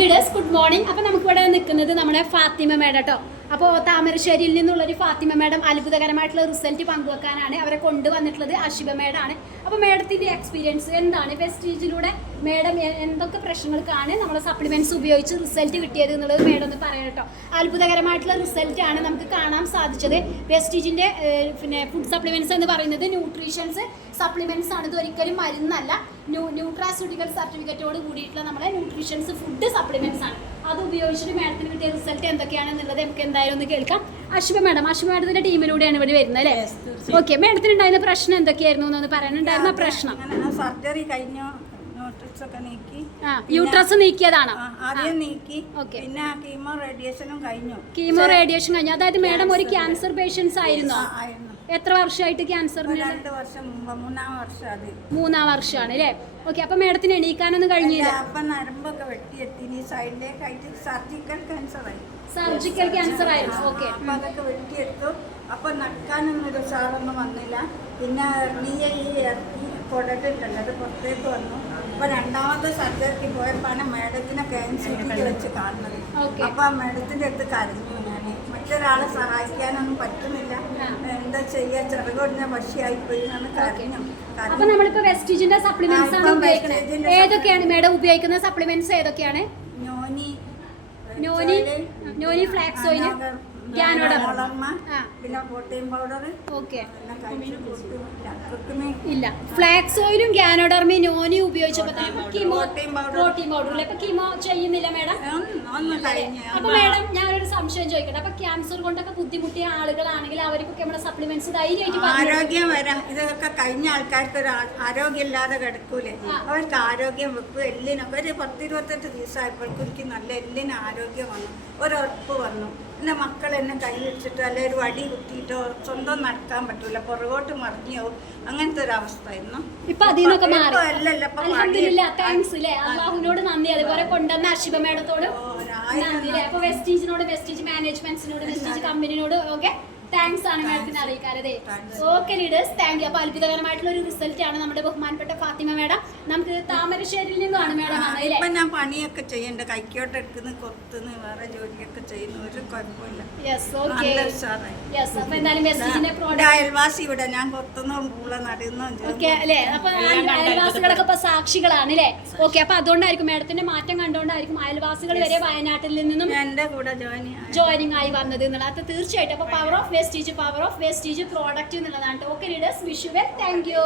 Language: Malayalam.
Leaders good morning. അപ്പോൾ നമുക്കിവിടെ നിൽക്കുന്നത് നമ്മുടെ ഫാത്തിമ മേഡം കേട്ടോ. അപ്പോൾ താമരശ്ശേരിയിൽ നിന്നുള്ളൊരു ഫാത്തിമ മേഡം അത്ഭുതകരമായിട്ടുള്ള റിസൾട്ട് പങ്കുവെക്കാനാണ് അവരെ കൊണ്ടുവന്നിട്ടുള്ളത്. അഷിബ മേഡമാണ്. അപ്പോൾ മേഡത്തിൻ്റെ എക്സ്പീരിയൻസ് എന്താണ്? വെസ്റ്റീജിലൂടെ മേഡം എന്തൊക്കെ പ്രശ്നങ്ങൾക്കാണ് നമ്മളെ സപ്ലിമെൻറ്റ്സ് ഉപയോഗിച്ച് റിസൾട്ട് കിട്ടിയത് എന്നുള്ളത് മേഡം ഒന്ന് പറയാം കേട്ടോ. അത്ഭുതകരമായിട്ടുള്ള റിസൾട്ടാണ് നമുക്ക് കാണാൻ സാധിച്ചത്. വെസ്റ്റീജിൻ്റെ പിന്നെ ഫുഡ് സപ്ലിമെൻറ്റ്സ് എന്ന് പറയുന്നത് ന്യൂട്രീഷൻസ് സപ്ലിമെൻറ്റ്സ് ആണ്. ഇത് ഒരിക്കലും മരുന്നല്ല. ന്യൂട്രാസ്യൂട്ടിക്കൽ സർട്ടിഫിക്കറ്റോട് കൂടിയിട്ടുള്ള നമ്മുടെ ന്യൂട്രീഷൻസ് ഫുഡ് സപ്ലിമെൻറ്റ്സ് ആണ്. അത് ഉപയോഗിച്ചിട്ട് മാഡത്തിന് കിട്ടിയ റിസൾട്ട് എന്തൊക്കെയാണെന്നുള്ളത് നമുക്ക് എന്തായാലും ഒന്ന് കേൾക്കാം. അശ്വ മാഡത്തിന്റെ ടീമിലൂടെയാണ് ഇവിടെ വരുന്നത് അല്ലേ? ഓക്കെ, മാഡത്തിന് ഉണ്ടായിരുന്ന പ്രശ്നം എന്തൊക്കെയായിരുന്നു എന്നൊന്ന് പറയാനുണ്ടായിരുന്ന പ്രശ്നം? സർജറി കഴിഞ്ഞു, യൂട്രസ് നീക്കിയതാണോ? ആദ്യം നീക്കി. പിന്നെ കീമോ റേഡിയേഷനും കഴിഞ്ഞു. കീമോ റേഡിയേഷൻ കഴിഞ്ഞു. അതായത് മാഡം ഒരു ക്യാൻസർ പേഷ്യൻസ് ആയിരുന്നോ? എത്ര വർഷമായിട്ട് ക്യാൻസറിന്? 2 വർഷം മുമ്പ്, 3-ാം വർഷം. അത് 3-ാം വർഷമാണ് അല്ലേ? ഓക്കെ, അപ്പൊ മാഡത്തിന് എണീക്കാനൊന്നും കഴിഞ്ഞില്ല? അപ്പൊ നരമ്പൊക്കെ വെട്ടിയെത്തി, സൈഡിലേക്കായിട്ട് സർജിക്കൽ ക്യാൻസർ ആയി. സർജിക്കൽ ക്യാൻസർ ആയിരുന്നു. ഓക്കെ, അപ്പൊ അതൊക്കെ വെട്ടിയെടുത്തു. അപ്പൊ നടക്കാനൊന്നും ഒരു ഉഷാറൊന്നും വന്നില്ല. പിന്നെ ഇറങ്ങി കുടലുണ്ടല്ലോ, അത് പുറത്തേക്ക് വന്നു. അപ്പൊ 2ാമത്തെ സർജറിക്ക് പോയപ്പോഴാണ് മാഡത്തിനെ ക്യാൻസർ വെച്ച് കാണുന്നത്. അപ്പൊ ആ മാഡത്തിന്റെ അടുത്ത് കരഞ്ഞു ഞാൻ. മറ്റൊരാളെ സഹായിക്കാനൊന്നും പറ്റുന്നില്ല, എന്താ ചെയ്യാ, ചെറുകൊടിഞ്ഞ പക്ഷിയായിപ്പോയി എന്നാണ് കരഞ്ഞു. അപ്പൊ നമ്മളിപ്പോ വെസ്റ്റീജിന്റെ സപ്ലിമെന്റ്സ് ആണ് ഉപയോഗിക്കുന്നത്. ഏതൊക്കെയാണ് മാഡം ഉപയോഗിക്കുന്ന സപ്ലിമെന്റ്സ്? ഏതൊക്കെയാണ്? നോനി ഫ്ലാക്സ് ഓയിൽ, പിന്നെ പ്രോട്ടീൻ പൗഡർ. ഓക്കെ, ഇല്ല ഫ്ലാക്സ് ഓയിലും ഗ്യാനോഡർമി നോനി ഉപയോഗിച്ചപ്പോ പ്രോട്ടീൻ പൗഡറിൽ ഇപ്പൊ കീമോ ചെയ്യുന്നില്ല മാഡം? അപ്പൊ മാഡം ഞാനൊരു സംശയം ചോദിക്കട്ടെ. അപ്പൊ ക്യാൻസർ കൊണ്ടൊക്കെ ബുദ്ധിമുട്ടിയ ആളുകളാണെങ്കിൽ അവർക്കൊക്കെ നമ്മുടെ സപ്ലിമെന്റ്സ് ധൈര്യമായിട്ട് ആരോഗ്യം വരാം. ഇതൊക്കെ കഴിഞ്ഞ ആൾക്കാർക്ക് ഒരു ആരോഗ്യമില്ലാതെ കിടക്കൂലേ, അവർക്ക് ആരോഗ്യം വെക്കും. എല്ലിനൊക്കെ ഒരു 10-28 ദിവസമായപ്പോഴേക്കും എനിക്ക് നല്ല എല്ലിന് ആരോഗ്യം വന്നു, ഒരുറപ്പ് വന്നു. എൻ്റെ മക്കൾ എന്നെ കൈ വെച്ചിട്ടോ അല്ലെ ഒരു വടി കുത്തിയിട്ടോ സ്വന്തം നടക്കാൻ പറ്റൂല, പുറകോട്ട് മറിഞ്ഞോ, അങ്ങനത്തെ ഒരു അവസ്ഥയായിരുന്നു. ഇപ്പൊ അതിനൊക്കെ അള്ളാഹുവിനോട് നന്ദി. അതുപോലെ കൊണ്ടുവന്ന അഷിബ മേഡത്തോട് നന്ദി. അപ്പൊ വെസ്റ്റീജിനോട്, വെസ്റ്റീജ് മാനേജ്മെന്റ്സിനോട്, വെസ്റ്റീജ് കമ്പനിനോട് ഒക്കെ താങ്ക്സ് ആണ് മാഡത്തിന് അറിയിക്കാറേ. Okay leaders, thank you. അപ്പോൾ അത്ഭുതകരമായിട്ടുള്ള ഒരു റിസൾട്ട് ആണ് നമ്മുടെ ബഹുമാനപ്പെട്ട ഫാത്തിമ മേഡം. നമുക്ക് താമരശ്ശേരിയിൽ നിന്നാണ് മേഡം വന്നത്. ഇപ്പൊ ഞാൻ പണിയൊക്കെ ചെയ്യണ്ട, കൈക്കോട്ട് എടുക്കുന്ന കൊത്തുന്ന വേറെ ജോലിയൊക്കെ ചെയ്യുന്ന ഒരു കുഴപ്പമില്ല. അയൽവാസി ഇവിടെ ഞാൻ കൊത്തുന്ന പൂള നടുന്നു. ഓക്കെ അല്ലേ? അപ്പൊ അയൽവാസികളൊക്കെ ഇപ്പൊ സാക്ഷികളാണ് അല്ലേ? ഓക്കെ, അപ്പൊ അതുകൊണ്ടായിരിക്കും മാഡത്തിന്റെ മാറ്റം കണ്ടുകൊണ്ടായിരിക്കും അയൽവാസികൾ വരെ വയനാട്ടിൽ നിന്നും എന്റെ കൂടെ ജോയിനിങ് ആയി വന്നത് എന്നുള്ളത്. അത് തീർച്ചയായിട്ടും അപ്പൊ പവർ ഓഫ് വെസ്റ്റീജ് പ്രോഡക്റ്റ് എന്നുള്ളതാണ്. Okay leaders, wish you well. Thank you.